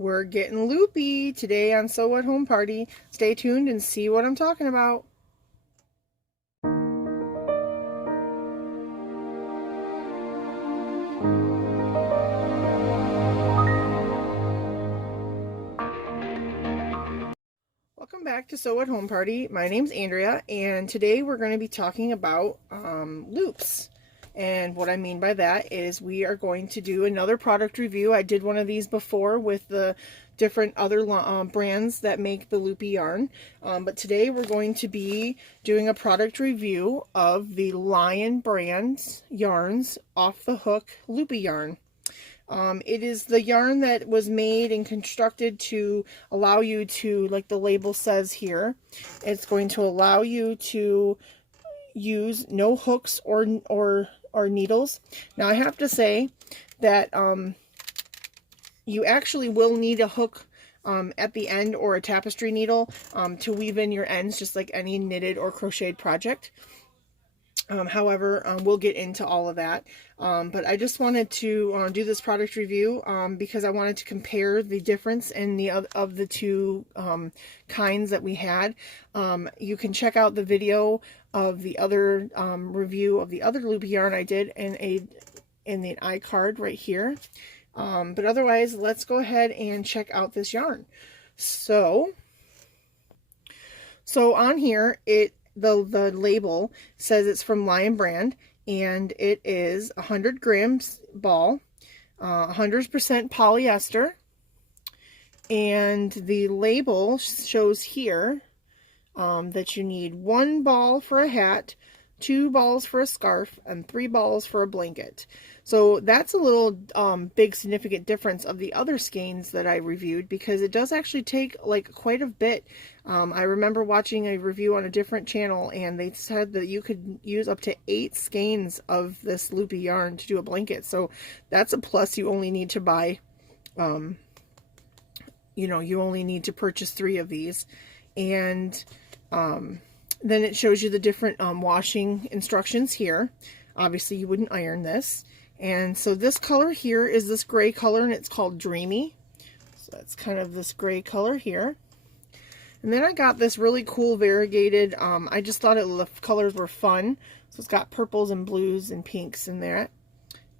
We're getting loopy today on So What Home Party. Stay tuned and see what I'm talking about. Welcome back to So What Home Party. My name's Andrea, and today we're going to be talking about loops. And what I mean by that is we are going to do another product review. I did one of these before with the different other brands that make the loopy yarn. But today we're going to be doing a product review of the Lion brand's yarns Off the Hook loopy yarn. It is the yarn that was made and constructed to allow you to, like the label says here, it's going to allow you to use no hooks or needles. Now I have to say that you actually will need a hook at the end or a tapestry needle to weave in your ends, just like any knitted or crocheted project. However, we'll get into all of that. But I just wanted to do this product review because I wanted to compare the difference in the two kinds that we had. You can check out the video of the other review of the other loopy yarn I did in the iCard right here. But otherwise, let's go ahead and check out this yarn. So on here, the label says it's from Lion brand, and it is 100 grams ball, 100% polyester, and the label shows here that you need 1 ball for a hat, 2 balls for a scarf, and 3 balls for a blanket. So that's a little big significant difference of the other skeins that I reviewed, because it does actually take like quite a bit. I remember watching a review on a different channel, and they said that you could use up to 8 skeins of this loopy yarn to do a blanket. So that's a plus. You only need to buy, you only need to purchase 3 of these. And then it shows you the different washing instructions here. Obviously you wouldn't iron this. And so this color here is this gray color, and it's called Dreamy. So that's kind of this gray color here. And then I got this really cool variegated, I just thought the colors were fun. So it's got purples and blues and pinks in there.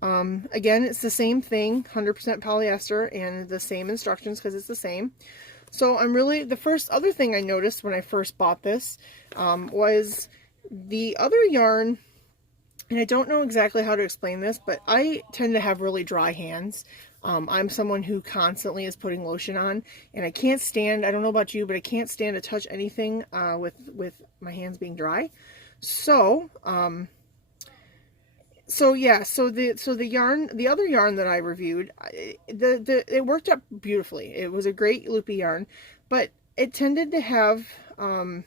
Again, it's the same thing, 100% polyester, and the same instructions because it's the same. So the first other thing I noticed when I first bought this was the other yarn, and I don't know exactly how to explain this, but I tend to have really dry hands. I'm someone who constantly is putting lotion on, and I can't stand, I don't know about you, but I can't stand to touch anything with my hands being dry. So, the yarn, the other yarn that I reviewed, it worked out beautifully. It was a great loopy yarn, but it tended to have, when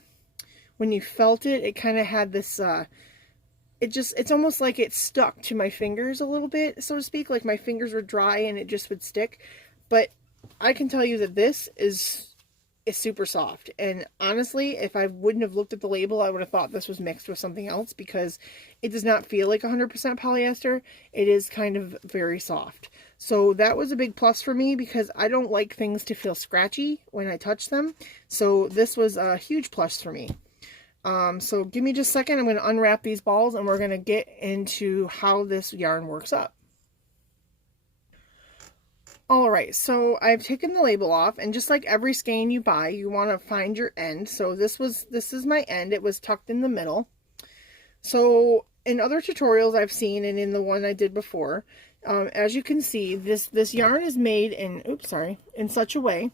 you felt it, it kind of had this, it's almost like it stuck to my fingers a little bit, so to speak, like my fingers were dry and it just would stick. But I can tell you that this is super soft, and honestly, if I wouldn't have looked at the label, I would have thought this was mixed with something else, because it does not feel like 100% polyester. It is kind of very soft. So that was a big plus for me, because I don't like things to feel scratchy when I touch them. So this was a huge plus for me. So give me just a second. I'm going to unwrap these balls, and we're going to get into how this yarn works up. Alright, so I've taken the label off, and just like every skein you buy, you want to find your end. So this is my end. It was tucked in the middle. So in other tutorials I've seen, and in the one I did before, as you can see, this yarn is made in such a way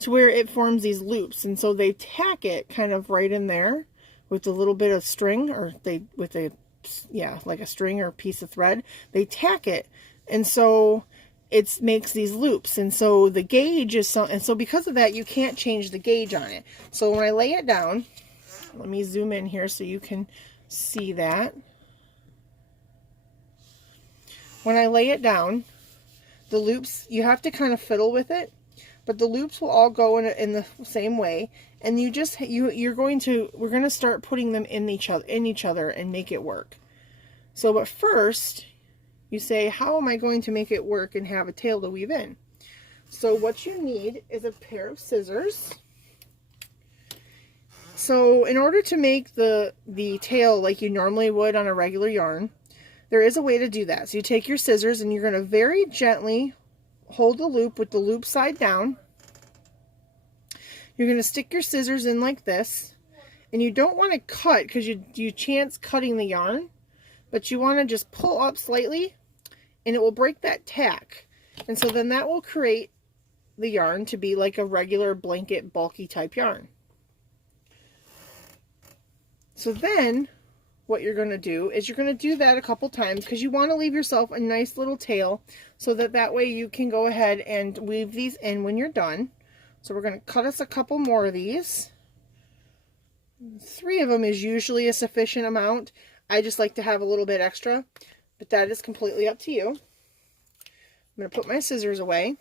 to where it forms these loops, and so they tack it kind of right in there with a little bit of string, or like a string or a piece of thread. They tack it, and so it makes these loops, and so the gauge is so because of that, you can't change the gauge on it. So when I lay it down, let me zoom in here so you can see that. When I lay it down, the loops, you have to kind of fiddle with it, but the loops will all go in the same way, and we're going to start putting them in each other and make it work. So, but first, you say, how am I going to make it work and have a tail to weave in? So what you need is a pair of scissors. So in order to make the tail like you normally would on a regular yarn, there is a way to do that. So you take your scissors and you're going to very gently hold the loop with the loop side down. You're going to stick your scissors in like this, and you don't want to cut because you chance cutting the yarn, but you want to just pull up slightly and it will break that tack. And so then that will create the yarn to be like a regular blanket bulky type yarn. So then what you're going to do is you're going to do that a couple times because you want to leave yourself a nice little tail so that way you can go ahead and weave these in when you're done. So we're going to cut us a couple more of these. 3 of them is usually a sufficient amount. I just like to have a little bit extra, but that is completely up to you. I'm going to put my scissors away.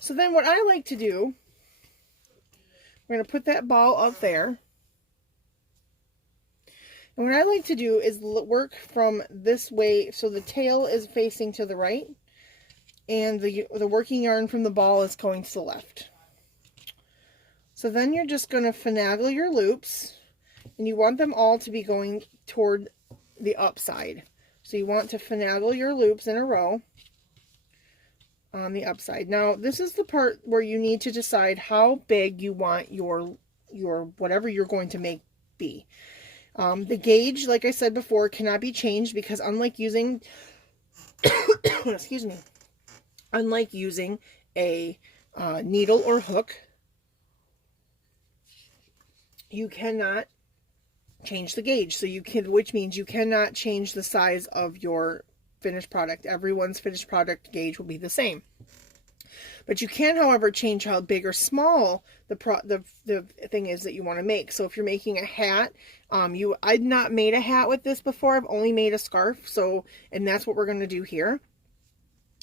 So then what I like to do, we're going to put that ball up there. And what I like to do is work from this way, so the tail is facing to the right, and the working yarn from the ball is going to the left. So then you're just going to finagle your loops, and you want them all to be going toward the upside. So you want to finagle your loops in a row on the upside. Now this is the part where you need to decide how big you want your whatever you're going to make be. The gauge, like I said before, cannot be changed because unlike using excuse me, unlike using a needle or hook, you cannot change the gauge. So you can, which means you cannot change the size of your finished product. Everyone's finished product gauge will be the same. But you can, however, change how big or small the thing is that you want to make. So if you're making a hat, I've not made a hat with this before. I've only made a scarf. So, and that's what we're going to do here.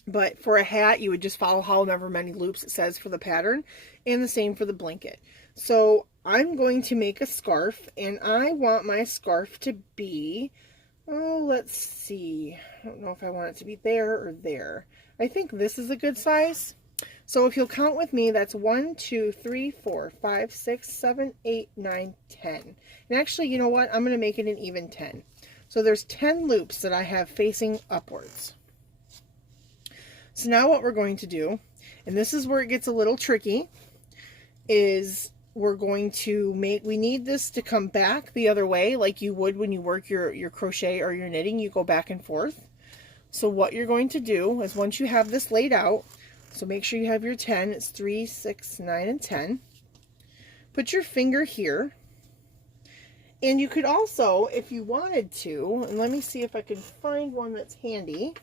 But for a hat, you would just follow however many loops it says for the pattern, and the same for the blanket. So I'm going to make a scarf, and I want my scarf to be, oh, let's see. I don't know if I want it to be there or there. I think this is a good size. So if you'll count with me, that's 1, 2, 3, 4, 5, 6, 7, 8, 9, 10. And actually, you know what? I'm going to make it an even 10. So there's 10 loops that I have facing upwards. So now what we're going to do, and this is where it gets a little tricky, is we're going to we need this to come back the other way like you would when you work your crochet or your knitting. You go back and forth. So what you're going to do is once you have this laid out, so make sure you have your 10, it's 3, 6, 9, and 10. Put your finger here. And you could also, if you wanted to, and let me see if I can find one that's handy,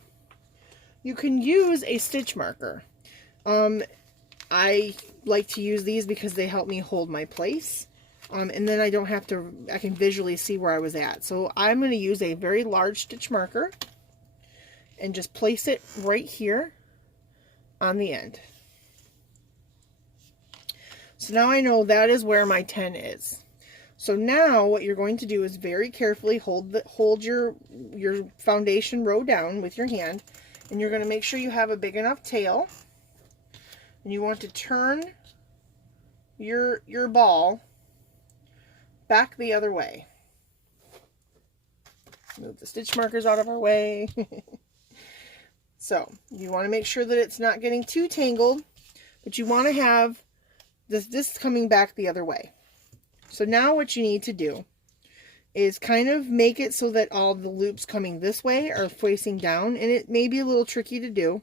you can use a stitch marker. I like to use these because they help me hold my place. And then I don't have to, I can visually see where I was at. So I'm going to use a very large stitch marker and just place it right here on the end. So now I know that is where my 10 is. So now what you're going to do is very carefully hold your foundation row down with your hand, and you're going to make sure you have a big enough tail, and you want to turn your ball back the other way. Move the stitch markers out of our way. So you want to make sure that it's not getting too tangled, but you want to have this coming back the other way. So now what you need to do is kind of make it so that all the loops coming this way are facing down, and it may be a little tricky to do,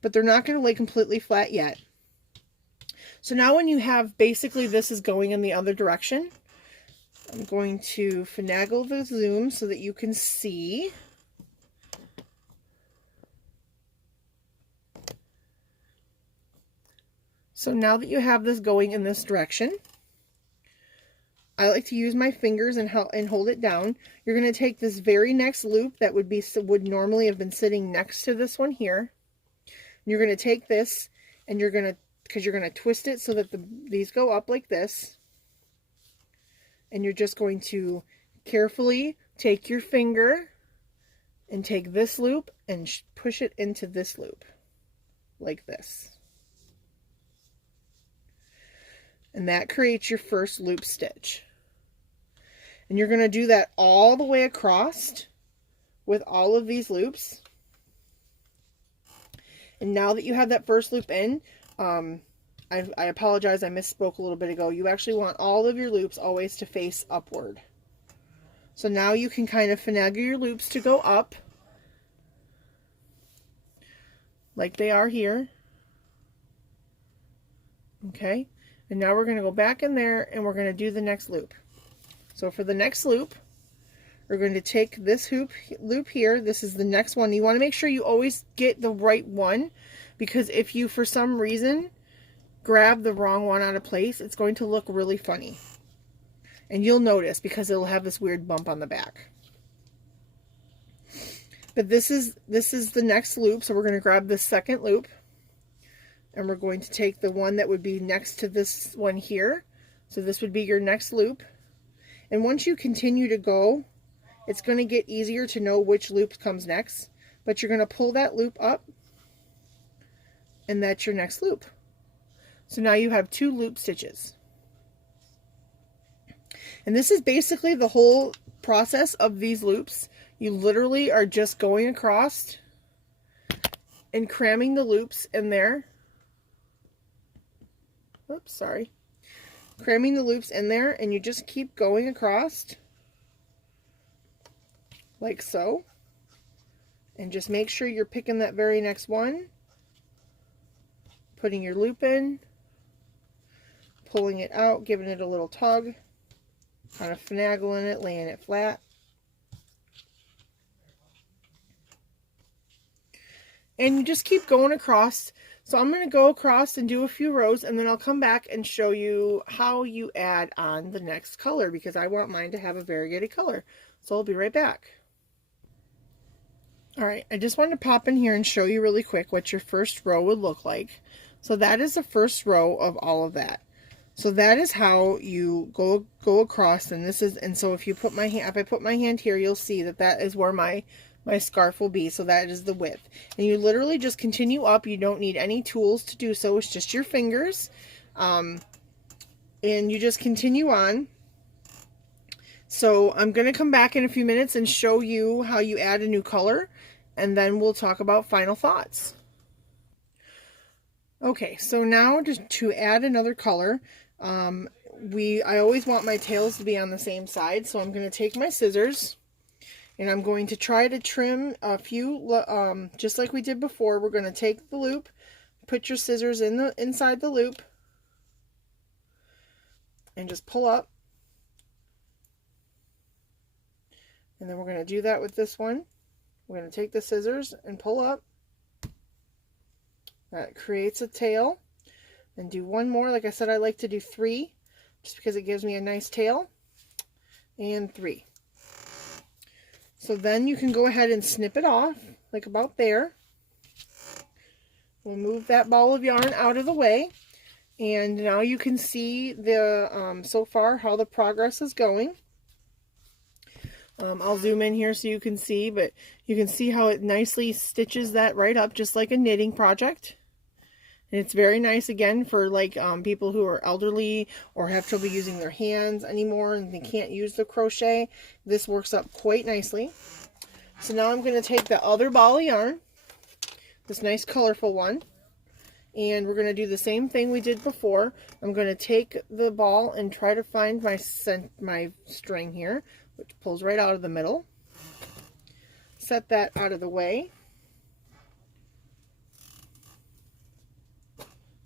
but they're not going to lay completely flat yet. So now when you have basically this is going in the other direction, I'm going to finagle the zoom so that you can see. So now that you have this going in this direction, I like to use my fingers and hold it down. You're going to take this very next loop that would normally have been sitting next to this one here. You're going to take this, and you're going to twist it so that these go up like this. And you're just going to carefully take your finger and take this loop and push it into this loop. like this. And that creates your first loop stitch. And you're going to do that all the way across with all of these loops. And now that you have that first loop in, I apologize, I misspoke a little bit ago. You actually want all of your loops always to face upward. So now you can kind of finagle your loops to go up, like they are here. Okay, and now we're going to go back in there and we're going to do the next loop. So for the next loop, we're going to take this loop here. This is the next one. You want to make sure you always get the right one, because if you for some reason grab the wrong one out of place, it's going to look really funny. And you'll notice because it'll have this weird bump on the back. But this is the next loop, so we're going to grab the second loop. And we're going to take the one that would be next to this one here. So this would be your next loop. And once you continue to go, it's going to get easier to know which loop comes next. But you're going to pull that loop up, and that's your next loop. So now you have 2 loop stitches. And this is basically the whole process of these loops. You literally are just going across and cramming the loops in there. Oops, sorry. Cramming the loops in there, and you just keep going across like so. And just make sure you're picking that very next one, putting your loop in, pulling it out, giving it a little tug, kind of finagling it, laying it flat. And you just keep going across. So I'm going to go across and do a few rows, and then I'll come back and show you how you add on the next color, because I want mine to have a variegated color. So I'll be right back. Alright, I just wanted to pop in here and show you really quick what your first row would look like. So that is the first row of all of that. So that is how you go across, and this is, and so if you put my hand, if I put my hand here, you'll see that that is where my scarf will be. So that is the width, and you literally just continue up. You don't need any tools to do so. It's just your fingers, and you just continue on. So I'm going to come back in a few minutes and show you how you add a new color, and then we'll talk about final thoughts. Okay, so now to add another color, I always want my tails to be on the same side, so I'm going to take my scissors and I'm going to try to trim a few, just like we did before. We're going to take the loop, put your scissors inside the loop, and just pull up. And then we're going to do that with this one. We're going to take the scissors and pull up. That creates a tail. And do one more. Like I said, I like to do 3, just because it gives me a nice tail. And 3. So then you can go ahead and snip it off, like about there. We'll move that ball of yarn out of the way. And now you can see the so far how the progress is going. I'll zoom in here so you can see, but you can see how it nicely stitches that right up, just like a knitting project. And it's very nice, again, for like people who are elderly or have trouble using their hands anymore and they can't use the crochet. This works up quite nicely. So now I'm going to take the other ball of yarn, this nice colorful one, and we're going to do the same thing we did before. I'm going to take the ball and try to find my string here, which pulls right out of the middle. Set that out of the way.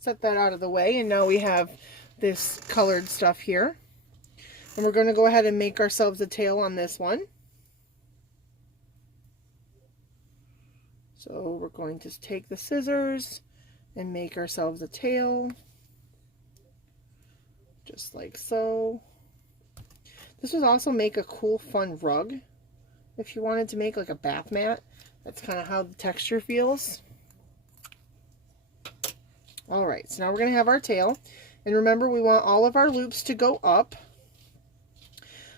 Set that out of the way, and now we have this colored stuff here. And we're going to go ahead and make ourselves a tail on this one. So we're going to take the scissors and make ourselves a tail, just like so. This would also make a cool, fun rug if you wanted to make like a bath mat. That's kind of how the texture feels. Alright, so now we're going to have our tail. And remember, we want all of our loops to go up.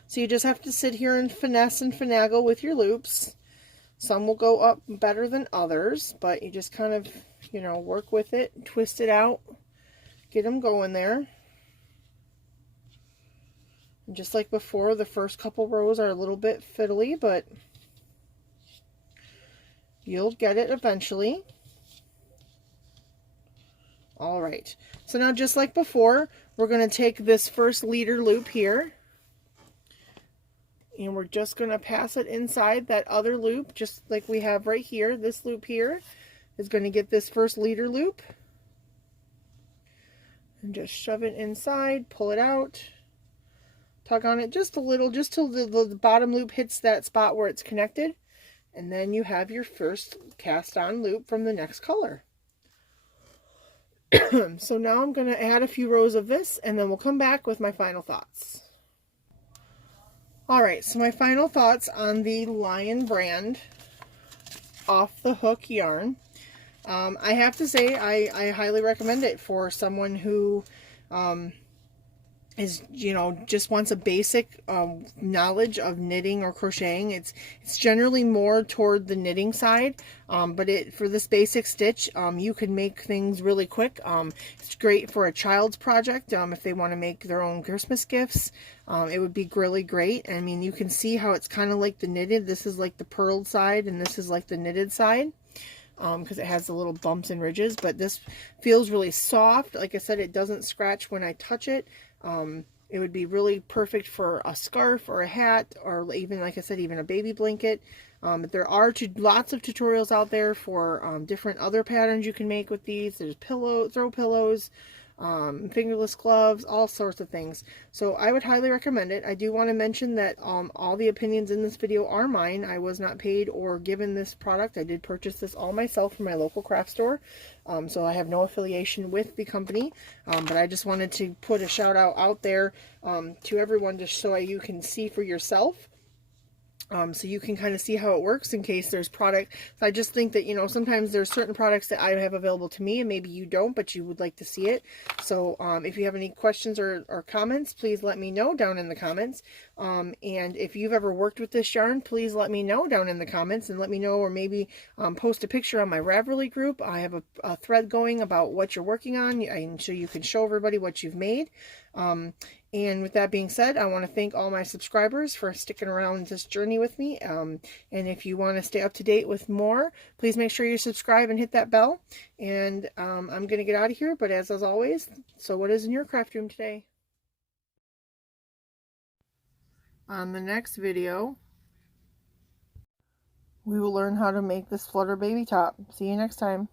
So you just have to sit here and finesse and finagle with your loops. Some will go up better than others, but you just kind of, you know, work with it, twist it out, get them going there. And just like before, the first couple rows are a little bit fiddly, but you'll get it eventually. All right, so now just like before, we're going to take this first leader loop here, and we're just going to pass it inside that other loop, just like we have right here. This loop here is going to get this first leader loop, and just shove it inside, pull it out, tug on it just a little, just till the bottom loop hits that spot where it's connected, and then you have your first cast on loop from the next color. So now I'm going to add a few rows of this, and then we'll come back with my final thoughts. Alright, so my final thoughts on the Lion brand off the hook yarn. I have to say I highly recommend it for someone who is, you know, just wants a basic knowledge of knitting or crocheting. It's generally more toward the knitting side, but for this basic stitch, you can make things really quick. It's great for a child's project if they want to make their own Christmas gifts. It would be really great. I mean, you can see how it's kind of like the knitted. This is like the purled side, and this is like the knitted side, because it has the little bumps and ridges, but this feels really soft. Like I said, it doesn't scratch when I touch it. It would be really perfect for a scarf or a hat, or even, like I said, even a baby blanket. But there are lots of tutorials out there for different other patterns you can make with these. There's throw pillows, fingerless gloves, all sorts of things. So I would highly recommend it. I do want to mention that all the opinions in this video are mine. I was not paid or given this product. I did purchase this all myself from my local craft store. So I have no affiliation with the company, but I just wanted to put a shout out there to everyone, just so you can see for yourself. So you can kind of see how it works in case there's product. So I just think that, you know, sometimes there's certain products that I have available to me and maybe you don't, but you would like to see it. So if you have any questions or comments, please let me know down in the comments. And if you've ever worked with this yarn, please let me know down in the comments, and let me know, or maybe post a picture on my Ravelry group. I have a thread going about what you're working on, and so you can show everybody what you've made. And with that being said, I want to thank all my subscribers for sticking around this journey with me. And if you want to stay up to date with more, please make sure you subscribe and hit that bell. And I'm going to get out of here, but as always, so what is in your craft room today? On the next video, we will learn how to make this flutter baby top. See you next time.